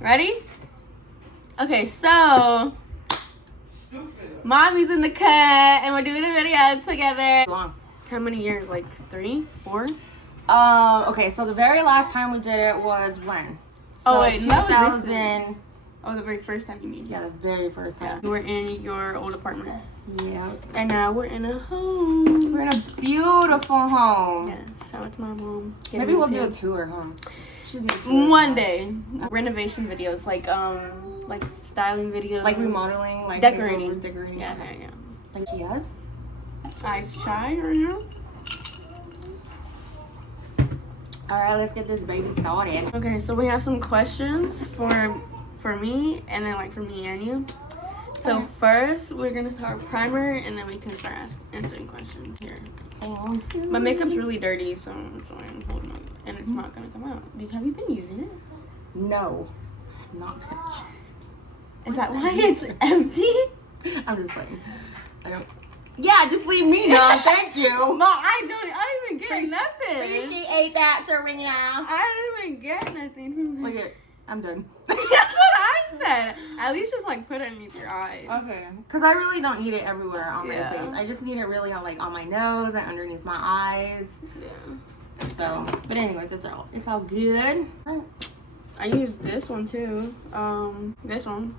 Ready? Okay, so Mommy's in the cut and we're doing a video together. Long. How many years? Like 3, 4? Okay, so the very last time we did it was when? Oh, So wait, that was 2000. Oh, the very first time you meet. Yeah, the very first Yeah. time. You were in your old apartment. Yeah. And now we're in a home. We're in a beautiful home. Yeah, so it's my mom. Maybe we'll do a tour home. Should do a tour. One day. Renovation videos, like styling videos. Like remodeling, like decorating. Decorating. Yeah. Like yes. Ice chai right now. Alright, let's get this baby started. Okay, so we have some questions for me, and then like for me and you. So Okay. first, we're gonna start with primer, and then we can start answering questions here. My makeup's really dirty, so I'm holding on, and it's not gonna come out. Have you been using it? No. I'm not finished. Is that why it's empty? I'm just playing. I don't. Yeah, just leave me now. Thank you. No, I didn't even get nothing. Appreciate that, Serena. I didn't even get nothing from Look it. at, I'm done. That's what I said. At least just like put it underneath your eyes. Okay. Because I really don't need it everywhere on Yeah. my face. I just need it really on like on my nose and underneath my eyes. Yeah. So, but anyways, it's all good. I use this one too. This one.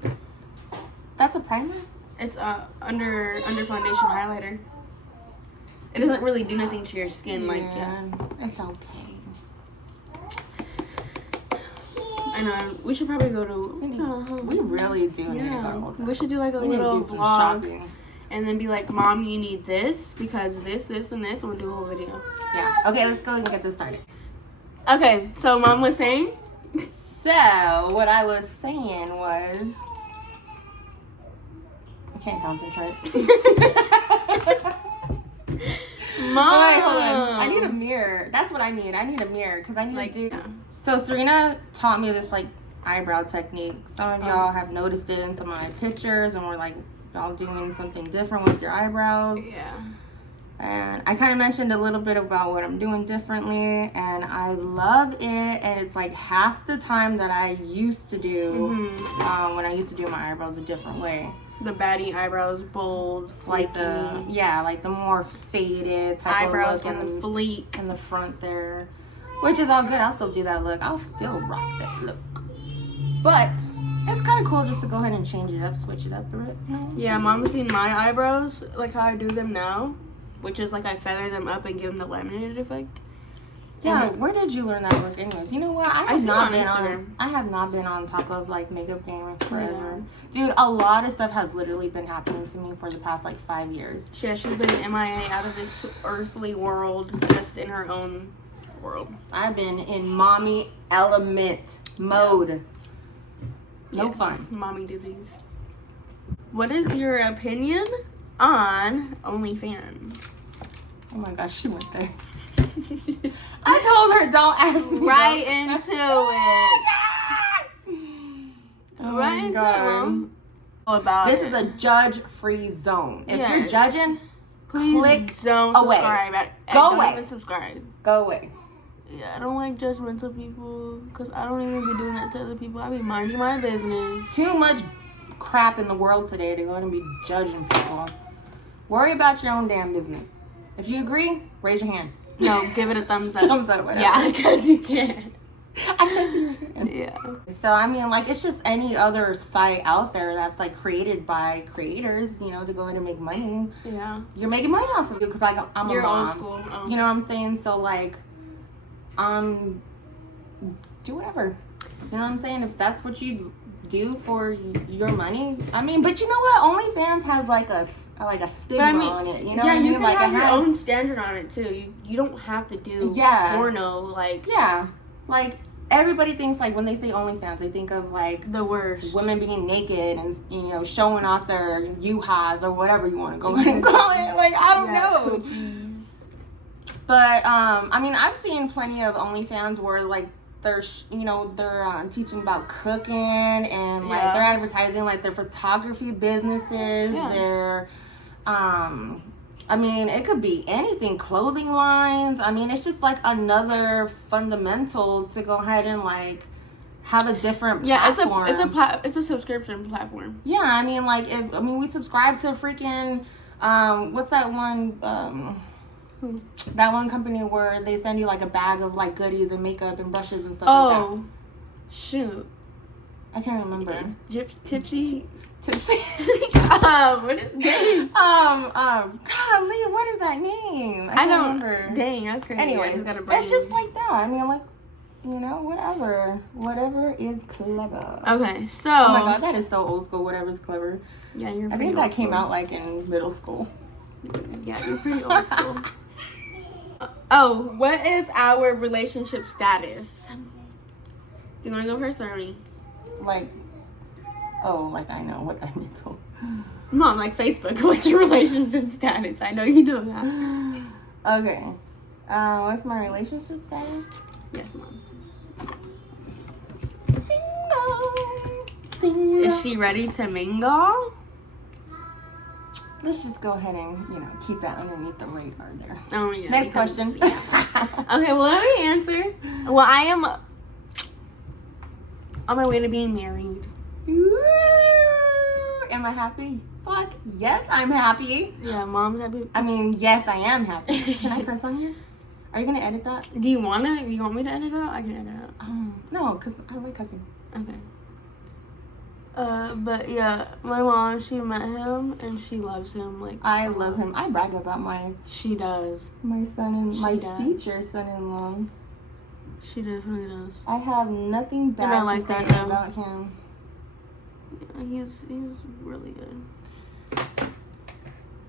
That's a primer? It's under foundation highlighter. It doesn't really do nothing to your skin, It's okay. I know. We should probably go to. We really do need to go Yeah. to Ulta. We should do like a We need to little do some vlog, shopping. and then be like, "Mom, you need this because this, and this," and we'll do a whole video. Yeah. Okay, let's go and get this started. Okay. So Mom was saying. So, what I was saying was... I can't concentrate. Mom. Oh, wait, hold on. I need a mirror. That's what I need. I need a mirror because I need to do... Yeah. So, Serena taught me this, like, eyebrow technique. Some of y'all have noticed it in some of my pictures, and we're, like, y'all doing something different with your eyebrows. Yeah. And I kind of mentioned a little bit about what I'm doing differently, and I love it. And it's like half the time that I used to do when I used to do my eyebrows a different way. The baddie eyebrows, bold, flaky. Like the more faded type eyebrows of look on the fleek in the front there, which is all good. I'll still do that look. I'll still rock that look. But it's kind of cool just to go ahead and change it up, switch it up a bit. Yeah, Mom's seen my eyebrows, like how I do them now, which is like I feather them up and give them the laminated effect. Yeah, where did you learn that look anyways? You know what? I have not been on top of like makeup game forever. Yeah. Dude, a lot of stuff has literally been happening to me for the past like 5 years. Yeah, she's been MIA out of this earthly world, just in her own world. I've been in mommy element mode. No Yes, fun. mommy duties. What is your opinion on OnlyFans? Oh my gosh, she went there. I told her don't ask me. Right into it. Oh Right into it, Mom. About this it. is a judge-free zone. If you're Yes. judging, Please click don't away. subscribe. Go don't away. even subscribe. Go away. Yeah, I don't like judgmental people because I don't even be doing that to other people. I be minding my business. Too much crap in the world today to go and be judging people. Worry about your own damn business. If you agree, raise your hand. No, give it a thumbs up. Thumbs up, whatever. Yeah, because you can. I can see your hand. Yeah. So, I mean, like, it's just any other site out there that's, like, created by creators, you know, to go ahead and make money. Yeah. You're making money off of it because, like, I'm You're a mom. old school. Oh. You know what I'm saying? So, like, do whatever. You know what I'm saying? If that's what you do for your money, I mean, but you know what? OnlyFans has like a stigma on it. You know what I mean? You can like have it your has own standard on it too. You don't have to do porno like like everybody thinks like when they say OnlyFans, they think of like the worst women being naked and you know showing off their U-Haws or whatever you want to go ahead and call it. Like I don't know. Coochies. But I mean, I've seen plenty of OnlyFans where like they're teaching about cooking and like they're advertising like their photography businesses. Their I mean, it could be anything, clothing lines. I mean, it's just like another fundamental to go ahead and like have a different Yeah, platform. it's a subscription platform. Yeah, I mean, like, we subscribe to freaking, what's that one, Who? That one company where they send you, like, a bag of, like, goodies and makeup and brushes and stuff like that. Oh, shoot. I can't remember. Tipsy? Tipsy. What is name? Golly, what is that name? I can't remember. Dang, that's crazy. Anyway, it's just like that. I mean, like, you know, whatever is clever. Okay, so. Oh my god, that is so old school. Whatever's clever. Yeah, you're. I think that came out like in middle school. Yeah, you're pretty old school. Oh, what is our relationship status? Do you want to go first or me? Like, like I know what that means. Mom, like Facebook. What's your relationship status? I know you know that. Okay. What's my relationship status? Yes, Mom. Single. Is she ready to mingle? Let's just go ahead and, keep that underneath the radar there. Oh, yeah. Next question. Yeah. Okay, well, let me answer. Well, I am on my way to being married. Woo! Am I happy? Fuck, yes, I'm happy. Yeah, Mom's happy. I mean, yes, I am happy. Can I curse on here? Are you going to edit that? Do you want me to edit it out? I can edit it out. No, because I like cussing. Okay. But yeah, my mom, she met him and she loves him. Like, I love him. I brag about she does. my future son-in-law. She definitely does. I have nothing bad to say about him. Yeah, he's really good.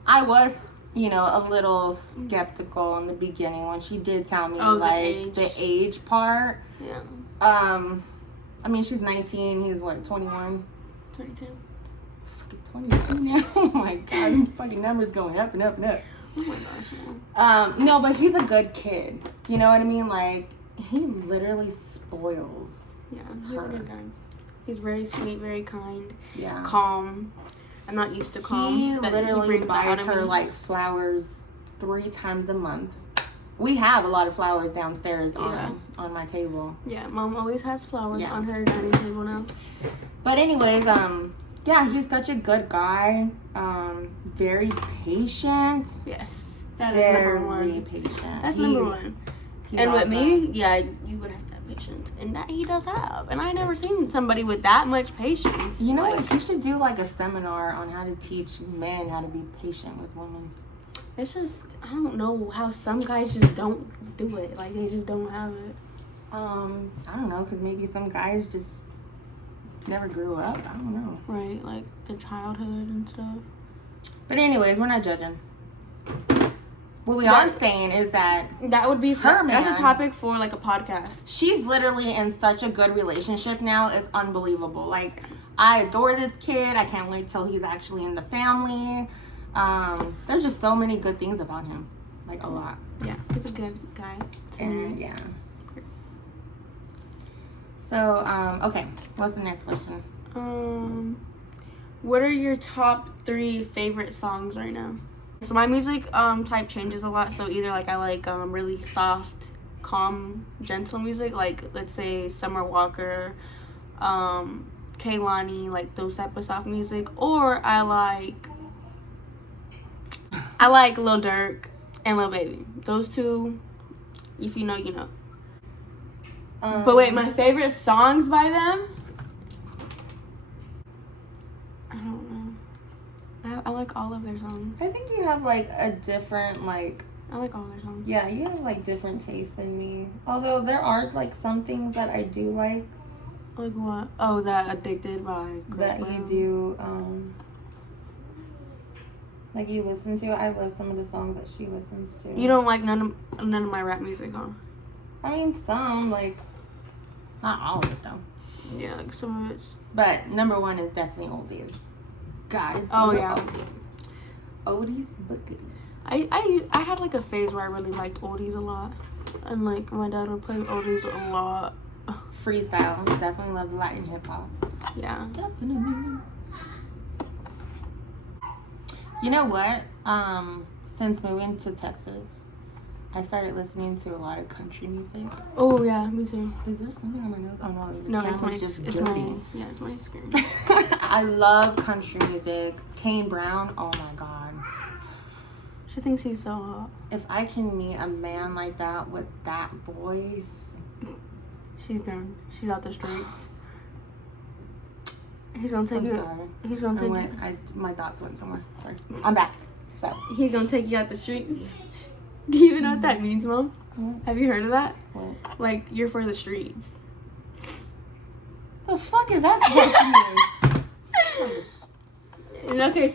I was, a little skeptical in the beginning when she did tell me the age part. Yeah. I mean, she's 19. He's what, 21? 22. 22 now. Oh my god, fucking numbers going up and up and up. Oh my gosh. No, but he's a good kid. You know what I mean? Like, he literally spoils. Yeah, he's a good guy. He's very sweet, very kind. Yeah. Calm. I'm not used to calm. He literally buys her like flowers 3 times a month. We have a lot of flowers downstairs on my table. Yeah, Mom always has flowers on her dining table now. But anyways, yeah, he's such a good guy. Very patient. Yes. That is number one. Very patient. That's number one. And awesome. With me, yeah, you would have to have patience. And that he does have. And I never seen somebody with that much patience. You know what? He should do like a seminar on how to teach men how to be patient with women. It's just, I don't know how some guys just don't do it. Like, they just don't have it. I don't know, because maybe some guys just never grew up. I don't know. Right, like their childhood and stuff. But anyways, we're not judging. What we are saying is that would be her man. That's a topic for like a podcast. She's literally in such a good relationship now. It's unbelievable. Like, I adore this kid. I can't wait till he's actually in the family. There's just so many good things about him. Like, a lot. Yeah, he's a good guy. Yeah. So, okay. What's the next question? What are your top 3 favorite songs right now? So my music type changes a lot. So either like I like really soft, calm, gentle music, like let's say Summer Walker, Kehlani, like those type of soft music, or I like Lil Durk and Lil Baby. Those two, if you know, you know. But wait, my favorite songs by them? I don't know. I like all of their songs. I think you have like a different I like all their songs. Yeah, you have like different tastes than me. Although there are like some things that I do like. Like what? Oh, that Addicted by Chris that Brown. You do. Like you listen to. I love some of the songs that she listens to. You don't like none of my rap music, huh? I mean, some like. Not all of it though. Yeah, like some of it's. But number 1 is definitely oldies. Gotta do oldies but goodies. I had like a phase where I really liked oldies a lot, and like my dad would play oldies a lot. Freestyle, definitely love Latin hip hop. Yeah, definitely. You know what? Since moving to Texas, I started listening to a lot of country music. Oh yeah, me too. Is there something on my nose? Oh no, no, it's my screen. I love country music. Kane Brown, oh my god. She thinks he's so hot. If I can meet a man like that with that voice, she's done. She's out the streets. He's gonna take I'm you. sorry. He's gonna take you. My thoughts went somewhere. Sorry. I'm back. So he's gonna take you out the streets. Do you even know what that means, Mom? Have you heard of that? Like, you're for the streets. The fuck is that supposed to mean? Okay,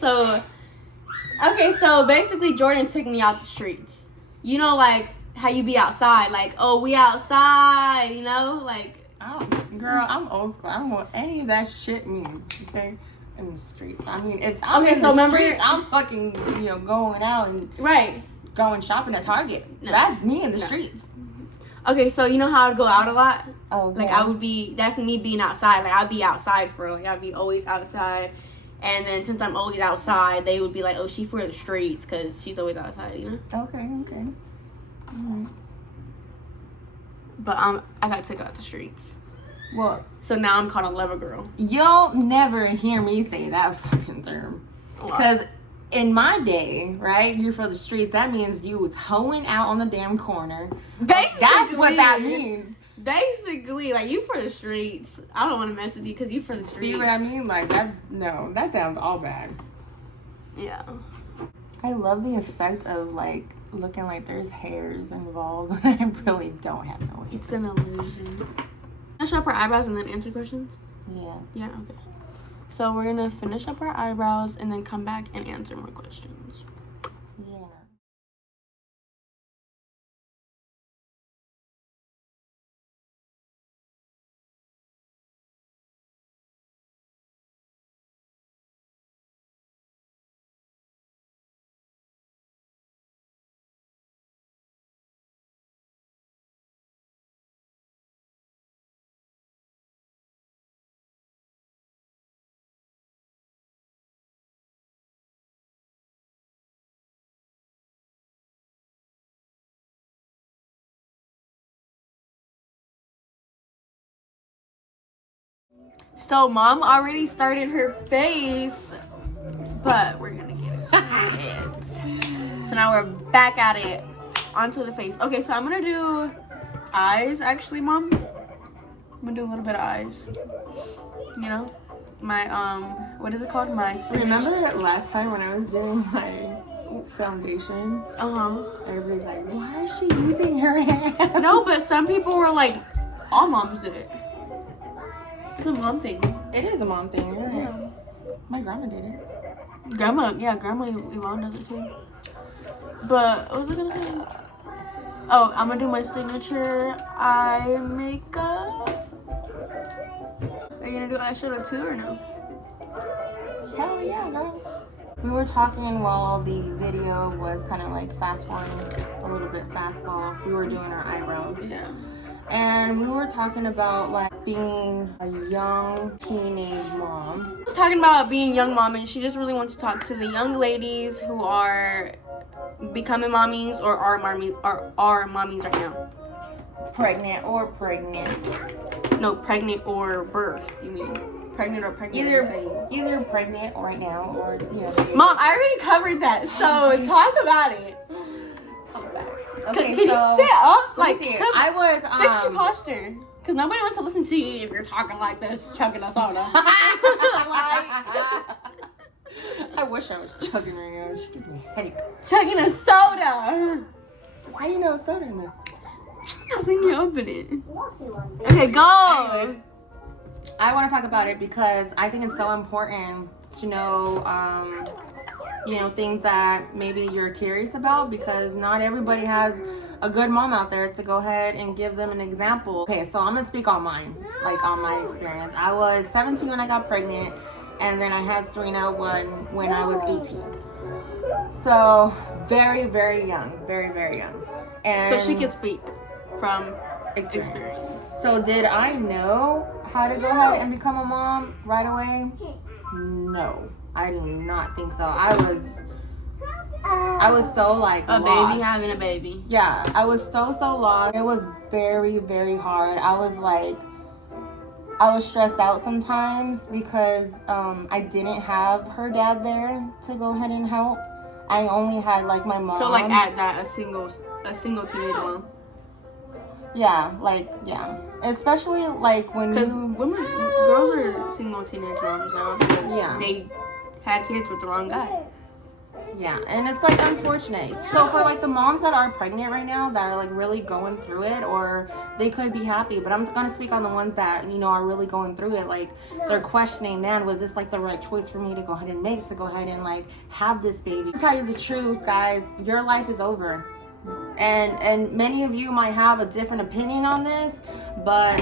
so basically Jordan took me out the streets. You know, like how you be outside, like, oh, we outside, you know, like. Girl, I'm old school. I don't know what any of that shit means. Okay, in the streets. I mean, if I'm in the streets, I'm fucking, going out and going shopping at Target. No. That's me in the streets. Okay, so you know how I'd go out a lot? Oh, like that's me being outside. Like I'd be outside for like I'd be always outside, and then since I'm always outside, they would be like, oh, she's for the streets because she's always outside, you know? Okay. Alright. But I got took out the streets. Well, so now I'm called a lover girl. You'll never hear me say that fucking term. Because in my day, right, you're for the streets, that means you was hoeing out on the damn corner. Basically. That's what that means. Basically, like, you for the streets. I don't want to mess with you because you for the streets. See what I mean? Like, that sounds all bad. Yeah. I love the effect of, like, looking like there's hairs involved when I really don't have no hair. It's an illusion. Can I show up our eyebrows and then answer questions? Yeah, okay. So we're gonna finish up our eyebrows and then come back and answer more questions. Yeah. So Mom already started her face, but we're gonna get it. So now we're back at it, onto the face. Okay, so I'm gonna do eyes actually, Mom. I'm gonna do a little bit of eyes. You know, my what is it called? My signature. Remember last time when I was doing my foundation? Everybody's like, why is she using her hand? No, but some people were like, all moms did it. It's a mom thing. It is a mom thing, right? Yeah. My grandma did it. Grandma Yvonne does it too. But what was I gonna say? Oh, I'm gonna do my signature eye makeup. Are you gonna do eyeshadow too or no? Hell yeah, girl. We were talking while the video was kind of like fast forwarding a little bit fastball. We were doing our eyebrows. Yeah. And we were talking about like being a young teenage mom. I was talking about being a young mom, and she just really wants to talk to the young ladies who are becoming mommies or are mommies right now. Pregnant. No, pregnant or birth. You mean pregnant or pregnant? Either pregnant right now or Mom, I already covered that, so talk about it. Talk about it. Okay, can you sit up? Like, fix your posture. Because nobody wants to listen to you if you're talking like this, chugging a soda. I wish I was chugging right now. She gives me a headache. Chugging a soda. Why do you know soda in there? I think you open it. Okay, go. Anyways, I want to talk about it because I think it's so important to know, things that maybe you're curious about, because not everybody has a good mom out there to go ahead and give them an example. Okay, so I'm gonna speak on mine, like on my experience. I was 17 when I got pregnant, and then I had Serena when I was 18. So very, very young, very, very young. And so she can speak from experience. So did I know how to go ahead and become a mom right away? No, I do not think so. I was I was so like a lost. baby having a baby. Yeah, I was so lost. It was very, very hard. I was stressed out sometimes because I didn't have her dad there to go ahead and help. I only had like my mom. So like at that a single teenage mom. Yeah, especially like when because girls are single teenage moms now because they had kids with the wrong guy. Yeah, and it's like unfortunate. So for like the moms that are pregnant right now that are like really going through it, or they could be happy, but I'm gonna speak on the ones that are really going through it. Like they're questioning, man, was this like the right choice for me to go ahead and make, to go ahead and like have this baby? To tell you the truth, guys, your life is over, and many of you might have a different opinion on this, but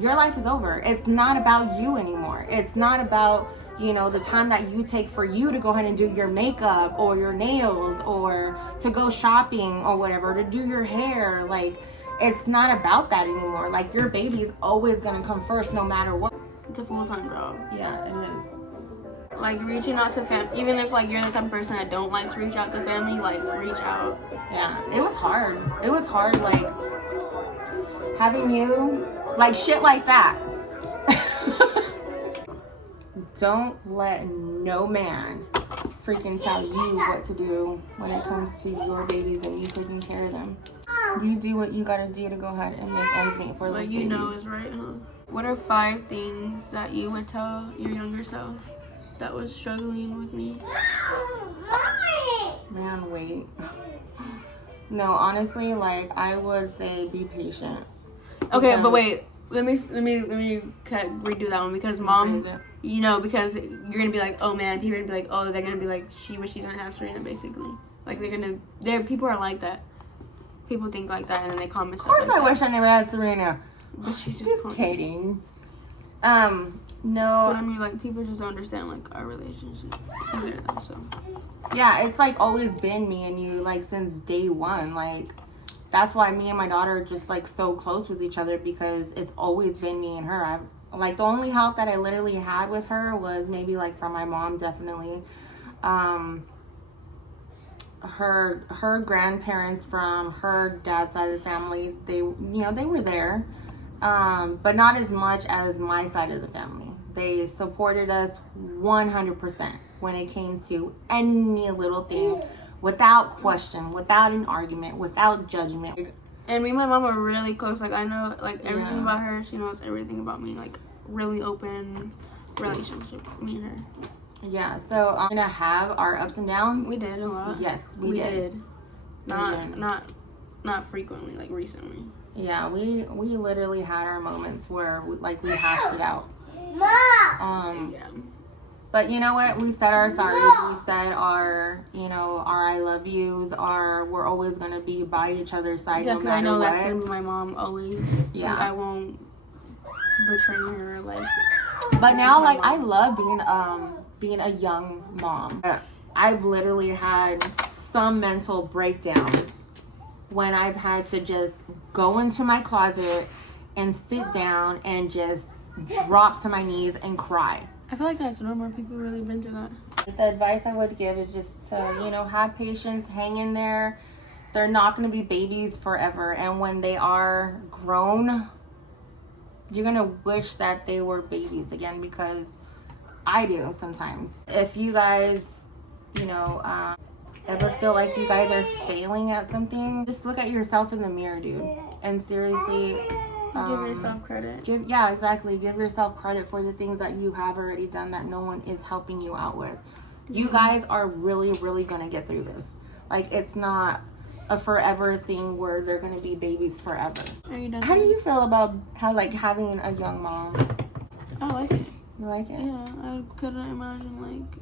your life is over. It's not about you anymore. It's not about the time that you take for you to go ahead and do your makeup or your nails or to go shopping or whatever, to do your hair. Like, it's not about that anymore. Like, your baby is always going to come first no matter what. It's a full-time job. Yeah, it is. Like, reaching out to family, even if like you're the type of person that don't like to reach out to family, like reach out. Yeah, it was hard. It was hard, like having you, like shit like that. Don't let no man freaking tell you what to do when it comes to your babies and you taking care of them. You do what you gotta do to go ahead and make ends meet for those babies. You know is right, huh? What are 5 things that you would tell your younger self that was struggling with me? Man, wait. No, honestly, like I would say be patient. Okay, but wait. Let me redo that one because mom, because you're gonna be like, oh man, people are gonna be like, oh, they're gonna be like, she wishes she didn't have Serena, basically. Like people are like that. People think like that and then they comment. Of course, I wish I never had Serena. But she's just kidding. No. But I mean, like people just don't understand like our relationship either, though. So. Yeah, it's like always been me and you, like since day one, like. That's why me and my daughter are just like so close with each other, because it's always been me and her. Like the only help that I literally had with her was maybe like from my mom, definitely. Her grandparents from her dad's side of the family, they were there, but not as much as my side of the family. They supported us 100% when it came to any little thing. Without question, without an argument, without judgment. And me and my mom are really close. Like, I know, like, everything about her. She knows everything about me. Like, really open relationship, me and her. Yeah, so I'm going to have our ups and downs. We did a lot. Yes, we did. Not frequently, like, recently. Yeah, we literally had our moments where, we hashed it out. Yeah. But you know what? We said our sorries. We said our I love yous. We're always going to be by each other's side no matter what. Yeah, I know that's going to be my mom always. Yeah. Like, I won't betray her. Like. But now, like, I love being a young mom. I've literally had some mental breakdowns when I've had to just go into my closet and sit down and just drop to my knees and cry. I feel like that's normal. People really been through that. The advice I would give is just to, have patience, hang in there. They're not going to be babies forever. And when they are grown, you're going to wish that they were babies again, because I do sometimes. If you guys, ever feel like you guys are failing at something, just look at yourself in the mirror, dude. And seriously... give yourself credit. Give yourself credit for the things that you have already done that no one is helping you out with. You guys are really, really going to get through this. Like, it's not a forever thing where they're going to be babies forever. Are you done? How do you feel about having a young mom? I like it. You like it? Yeah, I couldn't imagine, like,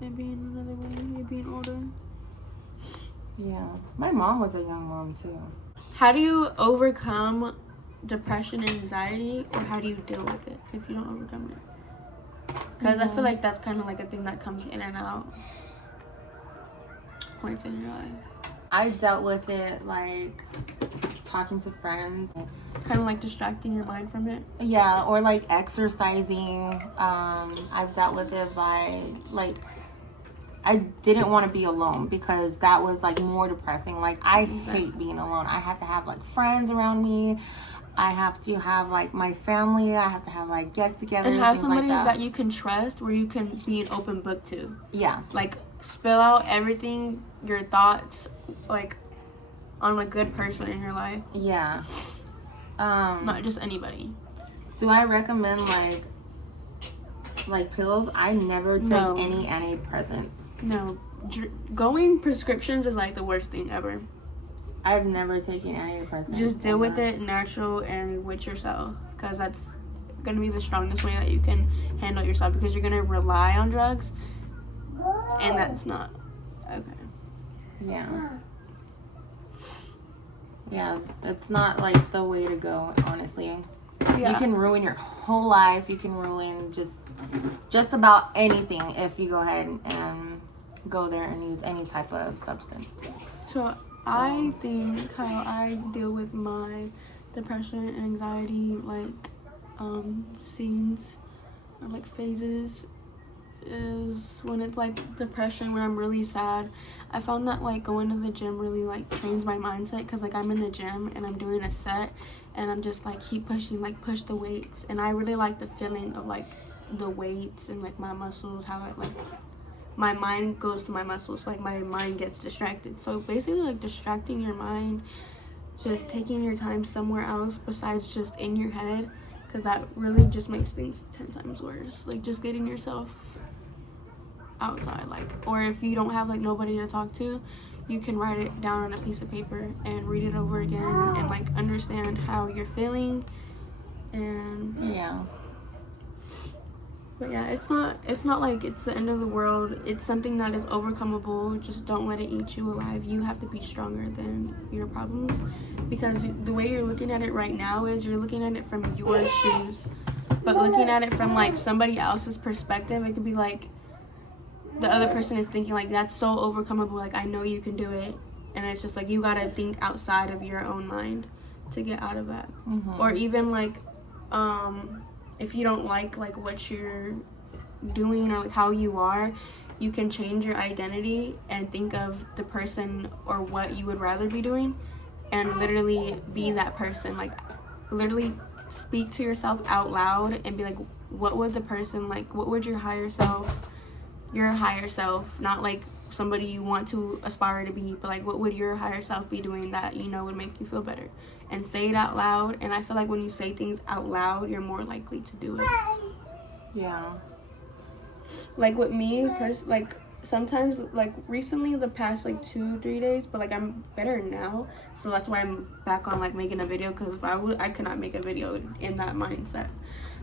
it being another way, it being older. Yeah. My mom was a young mom, too. How do you overcome depression and anxiety, or how do you deal with it if you don't overcome it? Because I feel like that's kind of like a thing that comes in and out points in your life. I dealt with it like talking to friends, kind of like distracting your mind from it. Yeah, or like exercising. I've dealt with it by like I didn't want to be alone because that was like more depressing. Like I hate being alone. I have to have like friends around me. I have to have like my family. I have to have like get-togethers and have somebody like that you can trust, where you can be an open book to. Yeah. Like spill out everything, your thoughts, like on a good person in your life. Yeah. Not just anybody. Do I recommend like pills? I never take any antidepressants. No. Going prescriptions is like the worst thing ever. I've never taken antidepressants. Just deal with it natural and with yourself, because that's going to be the strongest way that you can handle yourself, because you're going to rely on drugs, and that's not okay. Yeah. Yeah, it's not like the way to go, honestly. Yeah. You can ruin your whole life. You can ruin just about anything if you go ahead and go there and use any type of substance. So I think how I deal with my depression and anxiety, like scenes or like phases, is when it's like depression, when I'm really sad. I found that like going to the gym really like trains my mindset, because like I'm in the gym and I'm doing a set and I'm just like keep pushing, like push the weights, and I really like the feeling of like the weights and like my muscles, how it like my mind goes to my muscles, like my mind gets distracted. So basically like distracting your mind, just taking your time somewhere else besides just in your head, because that really just makes things 10 times worse. Like just getting yourself outside, like, or if you don't have like nobody to talk to, you can write it down on a piece of paper and read it over again and like understand how you're feeling. And but yeah, it's not like it's the end of the world. It's something that is overcomable. Just don't let it eat you alive. You have to be stronger than your problems, because the way you're looking at it right now is you're looking at it from your shoes, but looking at it from like somebody else's perspective, it could be like the other person is thinking like, that's so overcomable, like I know you can do it, and it's just like you gotta think outside of your own mind to get out of that. Or even like if you don't like what you're doing or like how you are, you can change your identity and think of the person or what you would rather be doing, and literally be that person. Like literally speak to yourself out loud and be like, what would the person, like what would your higher self, not like somebody you want to aspire to be, but like what would your higher self be doing that you know would make you feel better, and say it out loud. And I feel like when you say things out loud, you're more likely to do it. Yeah. Like with me, like sometimes, like recently, the past like 2-3 days, but like I'm better now, so that's why I'm back on like making a video, because if I could not make a video in that mindset.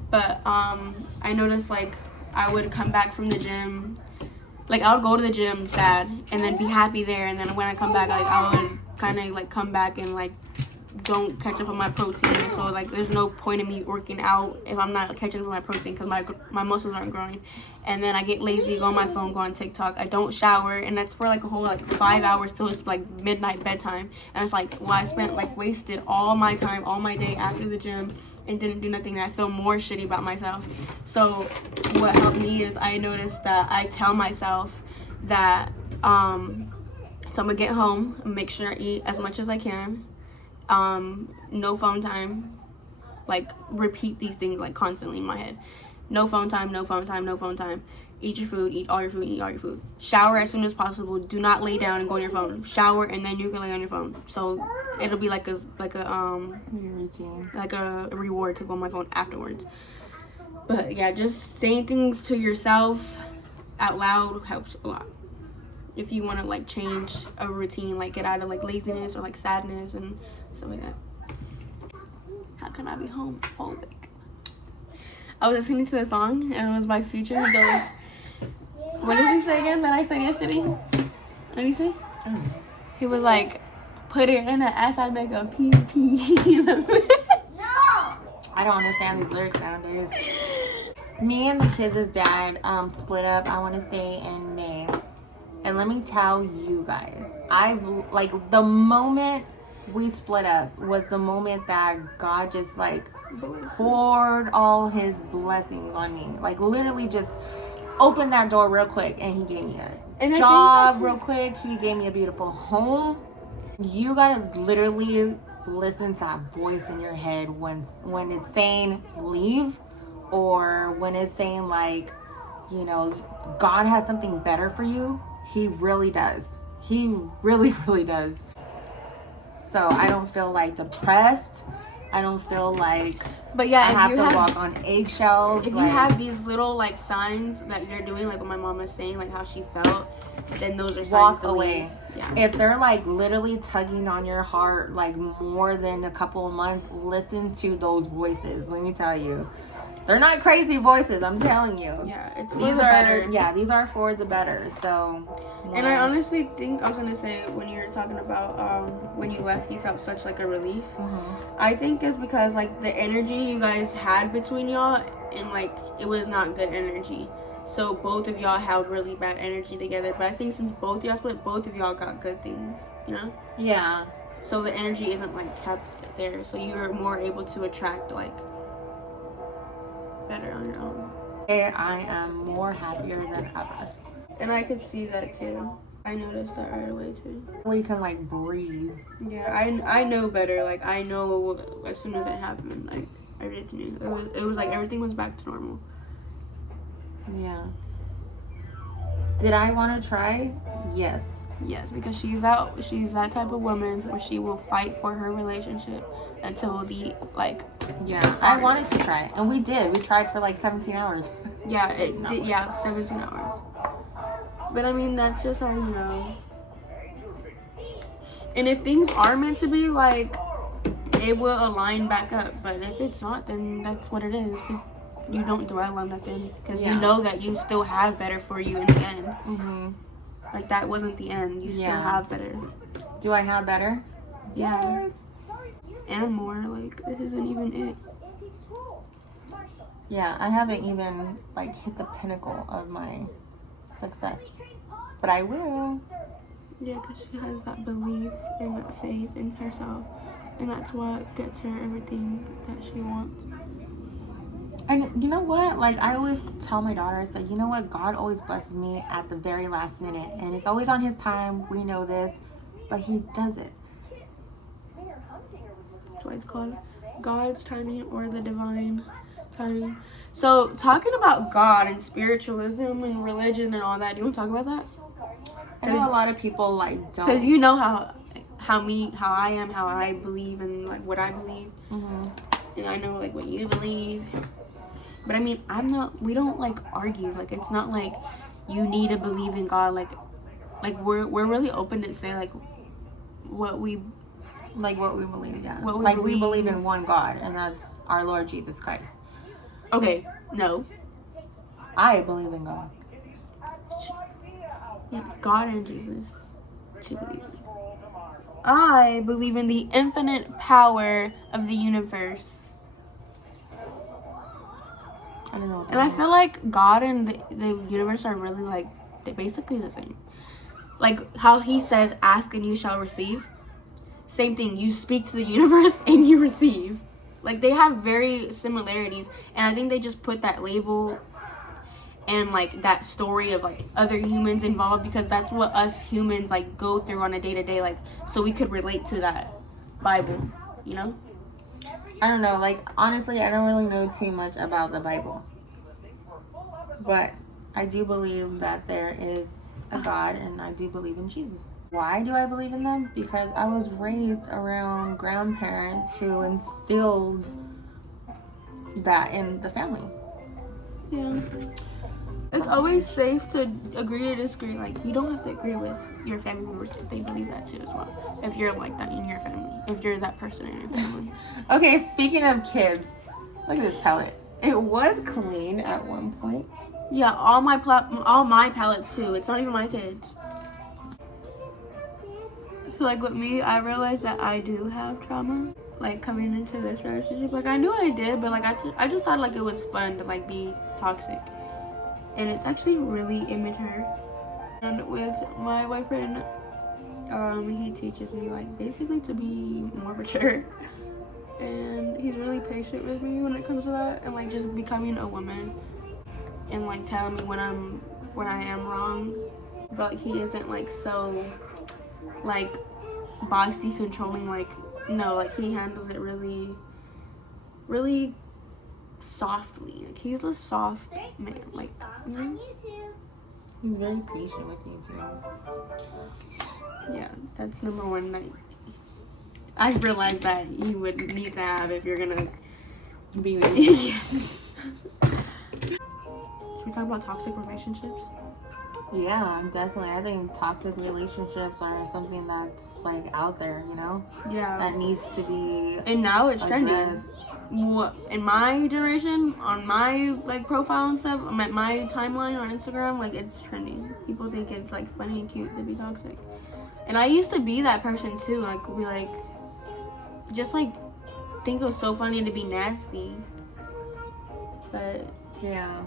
But I noticed like I would come back from the gym, like I would go to the gym sad and then be happy there, and then when I come back, like I would kind of like come back and like don't catch up on my protein. So like there's no point in me working out if I'm not catching up on my protein, because my muscles aren't growing. And then I get lazy, go on my phone, go on TikTok. I don't shower, and that's for like a whole like 5 hours till it's like midnight bedtime. And it's like, well, I spent like wasted all my time, all my day after the gym and didn't do nothing, and I feel more shitty about myself. So what helped me is I noticed that I tell myself that so I'm gonna get home and make sure I eat as much as I can, no phone time, like repeat these things like constantly in my head. No phone time, no phone time, no phone time. Eat your food, eat all your food, eat all your food. Shower as soon as possible. Do not lay down and go on your phone. Shower and then you can lay on your phone. So it'll be like a reward to go on my phone afterwards. But yeah, just saying things to yourself out loud helps a lot. If you want to like change a routine, like get out of like laziness or like sadness and stuff like that. How can I be homophobic? I was listening to the song, and it was by Future. He goes, what does he say again that I said yesterday? What did he say? He was like, put it in the ass, I make a pee. No! I don't understand these lyrics nowadays. Me and the kids' dad split up, I want to say, in May. And let me tell you guys, like the moment we split up was the moment that God just like poured all his blessings on me. Like literally just opened that door real quick, and he gave me a And job real quick. He gave me a beautiful home. You gotta literally listen to that voice in your head when it's saying leave, or when it's saying like, you know, God has something better for you. He really does. He really, really does. So I don't feel like depressed. I don't feel like I have to walk on eggshells. If you have these little like signs that you're doing, like what my mom was saying, like how she felt, then those are signs walk to away. leave. Yeah. If they're like literally tugging on your heart like more than a couple of months, listen to those voices. Let me tell you, they're not crazy voices. I'm telling you. Yeah, it's for the better. Yeah, these are for the better. So. And I honestly think, I was gonna say, when you were talking about when you left, you felt such like a relief. I think it's because like the energy you guys had between y'all, and like it was not good energy. So both of y'all held really bad energy together. But I think since both y'all split, both of y'all got good things, you know? Yeah. So the energy isn't like kept there. So you're more able to attract like better on your own. I am more happier than ever. And I could see that too. I noticed that right away too. Well, you can like breathe. Yeah, I know better. Like I know as soon as it happened, like I just knew. It was like everything was back to normal. Yeah. Did I want to try? Yes. Yes, because she's that type of woman where she will fight for her relationship until the like. Yeah, I wanted to try, and we did. We tried for like 17 hours. Yeah, it did. Yeah, 17 hours. But I mean, that's just how you know. And if things are meant to be, like, it will align back up. But if it's not, then that's what it is. You don't dwell on nothing because you know that you still have better for you in the end. Like that wasn't the end. You still have better. Do I have better? Yeah. Yes. And more. Like this isn't even it. Yeah, I haven't even like hit the pinnacle of my success, but I will. Yeah, because she has that belief and that faith in herself, and that's what gets her everything that she wants. And you know what? Like I always tell my daughter, I said, you know what? God always blesses me at the very last minute, and it's always on His time. We know this, but He does it. That's why it's called God's timing or the divine timing. So talking about God and spiritualism and religion and all that, do you want to talk about that? I know a lot of people like don't. Because you know how I am, how I believe, and like what I believe, and I know like what you believe. But I mean, we don't like argue. Like it's not like you need to believe in God. Like we're really open to say like what we believe. Yeah. We believe in one God, and that's our Lord Jesus Christ. Okay. No. I believe in God. Yes, God and Jesus. She believes in. I believe in the infinite power of the universe. I don't know. And I feel like God and the universe are really like, they're basically the same. Like how He says, ask and you shall receive. Same thing. You speak to the universe and you receive. Like they have very similarities. And I think they just put that label and like that story of like other humans involved because that's what us humans like go through on a day-to-day, like so we could relate to that Bible, you know? I don't know, like honestly I don't really know too much about the Bible, but I do believe that there is a God, and I do believe in Jesus. Why do I believe in them? Because I was raised around grandparents who instilled that in the family. Yeah. It's always safe to agree or disagree. Like, you don't have to agree with your family members if they believe that too as well. If you're like that in your family. If you're that person in your family. Okay, speaking of kids, look at this palette. It was clean at one point. Yeah, all my palettes too. It's not even my kids. Like with me, I realized that I do have trauma. Like coming into this relationship. Like I knew I did, but like I just thought like it was fun to like be toxic. And it's actually really immature. And with my boyfriend, he teaches me like basically to be more mature. And he's really patient with me when it comes to that, and like just becoming a woman and like telling me when I am wrong but like he isn't like so like bossy, controlling. Like no, like he handles it really, really softly. Like he's a soft man. Like you know? He's very patient with you too. Yeah, that's number one. Like I realized that you would need to have if you're gonna be with you. Should we talk about toxic relationships? Yeah, definitely. I think toxic relationships are something that's like out there, you know? Yeah. That needs to be and now it's trending. addressed. In my generation, on my like profile and stuff, my timeline on Instagram, like it's trending. People think it's like funny and cute to be toxic. And I used to be that person too. Like be like just like think it was so funny to be nasty. But yeah.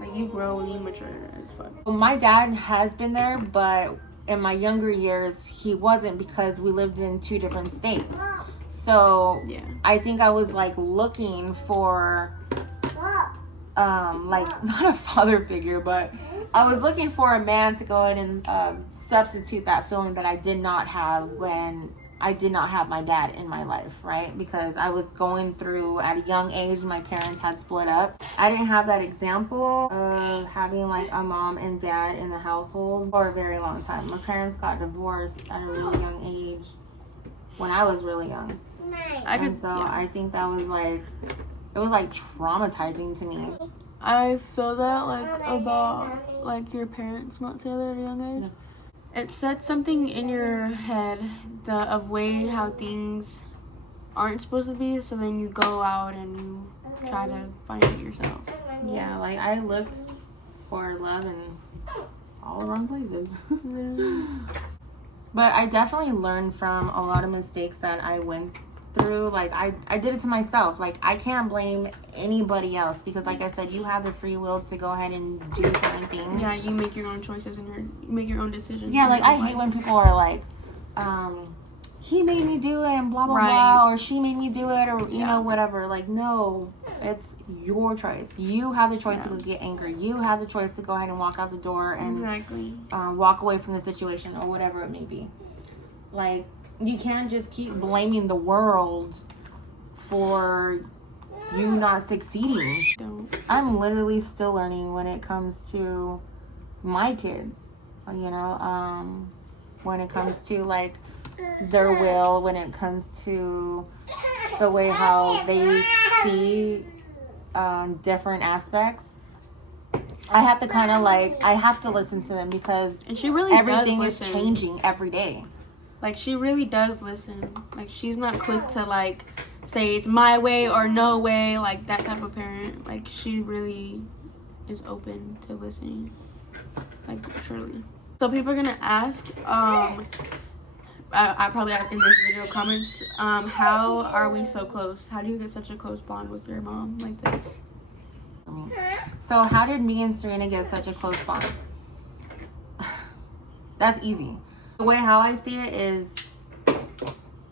Like you grow and you mature as fuck. Well, my dad has been there, but in my younger years he wasn't because we lived in 2 different states. So yeah. I think I was like looking for like not a father figure, but I was looking for a man to go ahead and substitute that feeling that I did not have when I did not have my dad in my life, right? Because I was going through, at a young age, my parents had split up. I didn't have that example of having like a mom and dad in the household for a very long time. My parents got divorced at a really young age when I was really young. I think that was like, it was like traumatizing to me. I feel that like about like your parents not together at a young age. Yeah. It sets something in your head of way how things aren't supposed to be, so then you go out and you try to find it yourself. Yeah, like I looked for love in all the wrong places. But I definitely learned from a lot of mistakes that I went through. Like I did it to myself. Like I can't blame anybody else because like I said, you have the free will to go ahead and do certain things. Yeah, you make your own choices and you make your own decisions. Yeah, like I hate when people are like he made me do it and blah blah blah, or she made me do it, or you know, whatever. Like no, it's your choice. You have the choice to get angry. You have the choice to go ahead and walk out the door and walk away from the situation or whatever it may be. Like you can't just keep blaming the world for you not succeeding. I'm literally still learning when it comes to my kids, you know, when it comes to like their will, when it comes to the way how they see different aspects. I have to kind of like, I have to listen to them because and she really everything is changing every day. Like she really does listen. Like she's not quick to like say it's my way or no way, like that type of parent. Like she really is open to listening. Like truly. So people are gonna ask, I probably have in this video comments, how are we so close? How do you get such a close bond with your mom like this? So how did me and Serena get such a close bond? That's easy. The way how I see it is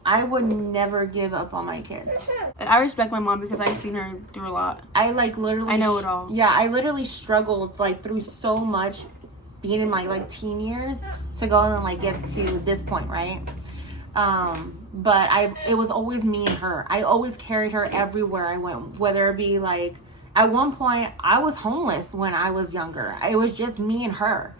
I would never give up on my kids. I respect my mom because I've seen her through a lot. I like literally, I know it all. Yeah, I literally struggled like through so much being in my like teen years to go and like get to this point, right? But it was always me and her. I always carried her everywhere I went, whether it be like, at one point I was homeless when I was younger. It was just me and her.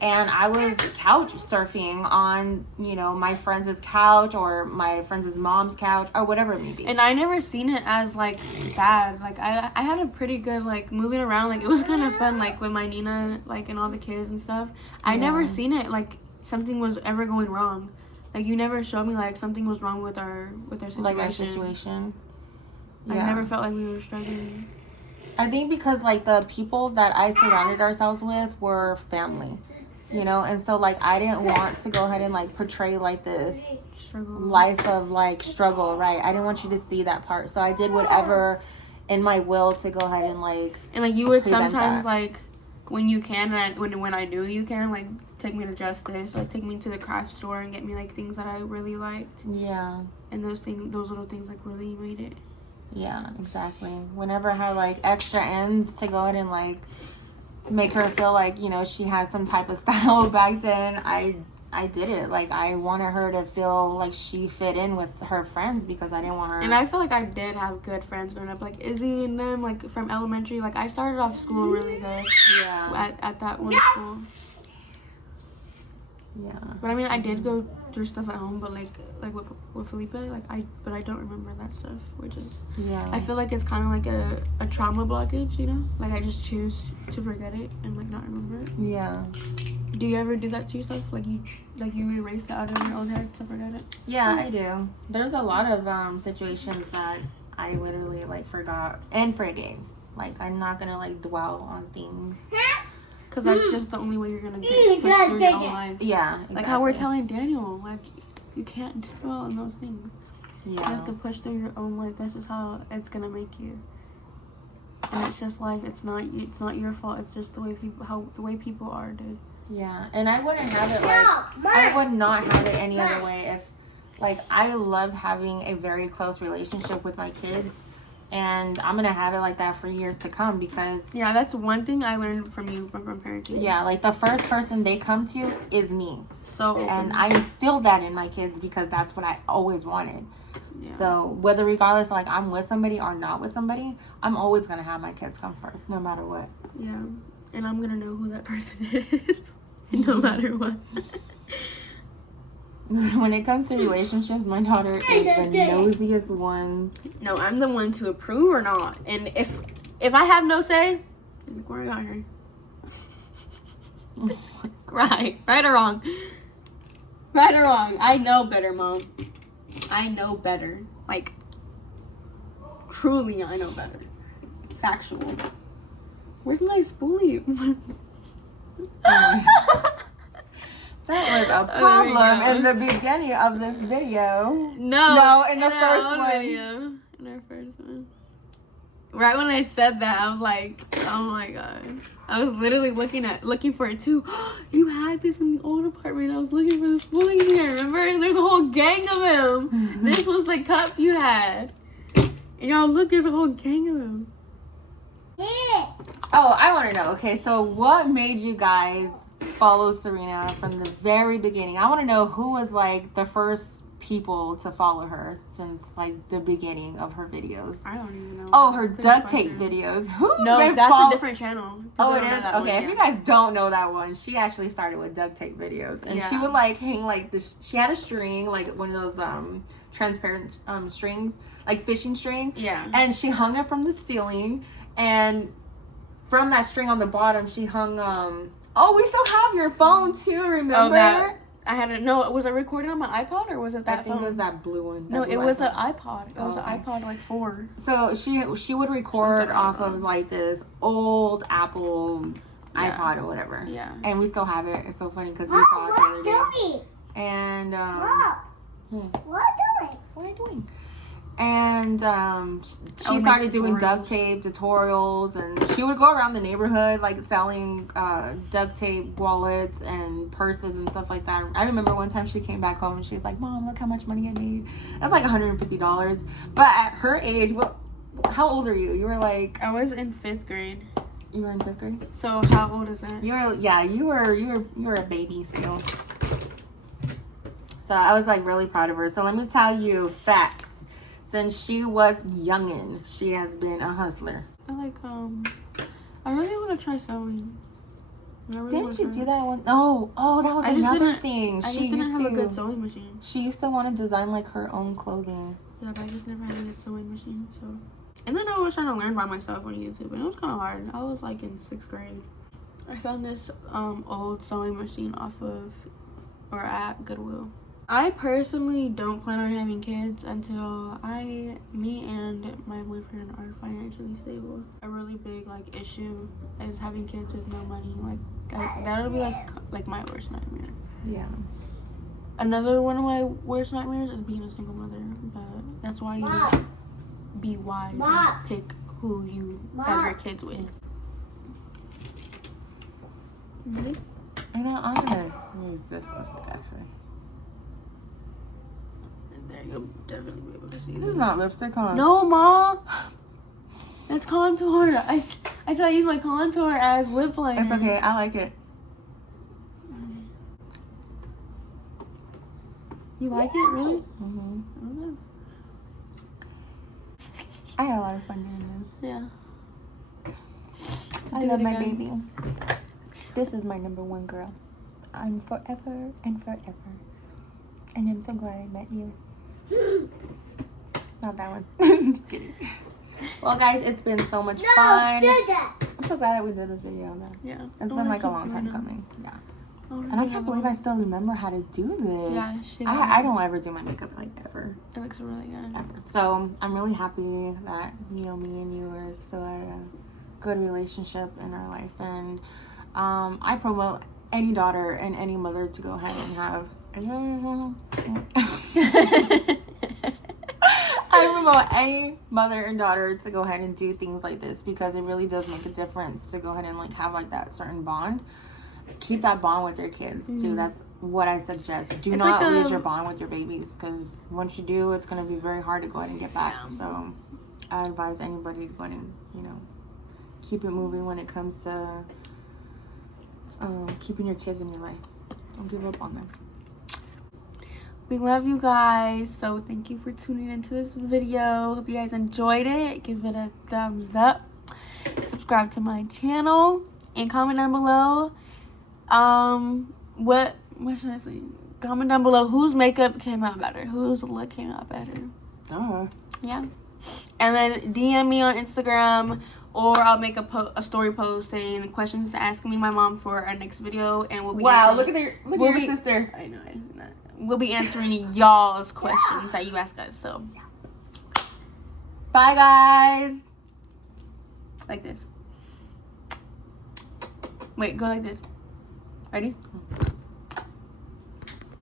And I was couch surfing on, you know, my friend's couch or my friend's mom's couch or whatever it may be. And I never seen it as, like, bad. Like, I had a pretty good, like, moving around. Like, it was kind of fun, like, with my Nina, like, and all the kids and stuff. I never seen it, like, something was ever going wrong. Like, you never showed me, like, something was wrong with our situation. Like, our situation. I never felt like we were struggling. I think because, like, the people that I surrounded ourselves with were family. You know, and so like I didn't want to go ahead and like portray like this life of like struggle, right? I didn't want you to see that part, so I did whatever in my will to go ahead and like you would sometimes like when you can, and when I knew you can, like take me to Justice, like take me to the craft store and get me like things that I really liked. Yeah. And those little things like really made it. Yeah, exactly. Whenever I had like extra ends to go ahead and like make her feel like, you know, she has some type of style back then, I did it. Like, I wanted her to feel like she fit in with her friends because I didn't want her. And I feel like I did have good friends growing up, like Izzy and them, like from elementary. Like I started off school really good. Yeah. At that one school. Yeah. But I mean, I did go through stuff at home, but like with Felipe, like I don't remember that stuff, which is I feel like it's kind of like a trauma blockage, you know? Like I just choose to forget it and like not remember it. Yeah. Do you ever do that to yourself? Like you erase it out of your own head to forget it? Yeah, I do. There's a lot of situations that I literally like forgot and forgave. Like I'm not gonna like dwell on things. Because that's just the only way you're going to get pushed through your own life. Yeah, exactly. Like how we're telling Daniel, like, you can't dwell on those things. Yeah. You have to push through your own life. This is how it's going to make you. And it's just life. It's not your fault. It's just the way people are, dude. Yeah, and I wouldn't have it like, I would not have it any other way if, like, I loved having a very close relationship with my kids. And I'm going to have it like that for years to come because... Yeah, that's one thing I learned from you from parenting. Yeah, like the first person they come to is me. So and I instilled that in my kids because that's what I always wanted. Yeah. So whether regardless, like I'm with somebody or not with somebody, I'm always going to have my kids come first, no matter what. Yeah, and I'm going to know who that person is, no matter what. When it comes to relationships, my daughter is the nosiest one. No, I'm the one to approve or not. And if I have no say, look where I got her. Right or wrong. Right or wrong. I know better, Mom. I know better. Like, truly I know better. Factual. Where's my spoolie? That was a problem in the beginning of this video. No, in the first one. Video. In our first one. Right when I said that, I was like, oh my god. I was literally looking for it too. You had this in the old apartment. I was looking for the spoolie here, remember? There's a whole gang of them. This was the cup you had. And y'all look, there's a whole gang of them. Oh, I want to know. Okay, so what made you guys follow Serena from the very beginning? I want to know who was like the first people to follow her since like the beginning of her videos. I don't even know. Oh, her duct tape videos. No, that's a different channel. Oh, it is? Okay, if you guys don't know that one, she actually started with duct tape videos. And she would like hang like this. She had a string, like one of those transparent strings, like fishing string. Yeah. And she hung it from the ceiling, and from that string on the bottom, she hung oh, we still have your phone too, remember? Oh, I had it. No, was it recorded on my iPod or was it that phone? I think it was that blue one. No, it was an iPod. It was an iPod like 4. So she would record off of like this old Apple iPod or whatever. Yeah. And we still have it. It's so funny because we saw it the other day. And what are you doing? And she started doing duct tape tutorials, and she would go around the neighborhood like selling duct tape wallets and purses and stuff like that. I remember one time she came back home and she's like, "Mom, look how much money I made." That's like $150. But at her age, how old are you? You were like, I was in 5th grade. You were in 5th grade? So how old is that? You were a baby still. So I was like really proud of her. So let me tell you facts. Since she was youngin', she has been a hustler. I really want to try sewing. Didn't you do that one? Oh, that was another thing. I just didn't have a good sewing machine. She used to want to design like her own clothing. Yeah, but I just never had a good sewing machine. So, and then I was trying to learn by myself on YouTube, and it was kind of hard. I was like in 6th grade. I found this old sewing machine at Goodwill. I personally don't plan on having kids until me and my boyfriend are financially stable. A really big like issue is having kids with no money. Like that'll be like my worst nightmare. Yeah. Another one of my worst nightmares is being a single mother, but that's why you need to be wise and pick who you have your kids with. Really? I'm gonna use this lipstick actually. There, you'll definitely be able to see this. Is not lipstick, huh? No, Ma. That's calm to order. I said I use my contour as lip liner. It's okay. I like it. You like it, really? Mm-hmm. Okay. I had a lot of fun doing this. Yeah. I love my baby. This is my number one girl. I'm forever and forever. And I'm so glad I met you. Not that one. I'm just kidding. Well, guys, it's been so much fun. I'm so glad that we did this video, though. Yeah. It's been like a long time coming. Yeah. And I can't believe I still remember how to do this. Yeah, I don't ever do my makeup like ever. It looks really good. Ever. So I'm really happy that, you know, me and you are still at a good relationship in our life. And I promote any daughter and any mother to go ahead and have. I promote any mother and daughter to go ahead and do things like this because it really does make a difference to go ahead and like have like that certain bond. Keep that bond with your kids too. That's what I suggest. Do not lose your bond with your babies because once you do, it's going to be very hard to go ahead and get back. Yeah. So I advise anybody to go ahead and, you know, keep it moving when it comes to keeping your kids in your life. Don't give up on them. We love you guys, so thank you for tuning into this video. Hope you guys enjoyed it. Give it a thumbs up, subscribe to my channel, and comment down below what should I say? Comment down below whose makeup came out better, whose look came out better. Yeah. And then DM me on Instagram, or I'll make a story post saying questions to ask me, my mom, for our next video, and we'll be look at your sister. I know, I see that. We'll be answering y'all's questions that you ask us. So, yeah. Bye, guys. Like this. Wait, go like this. Ready?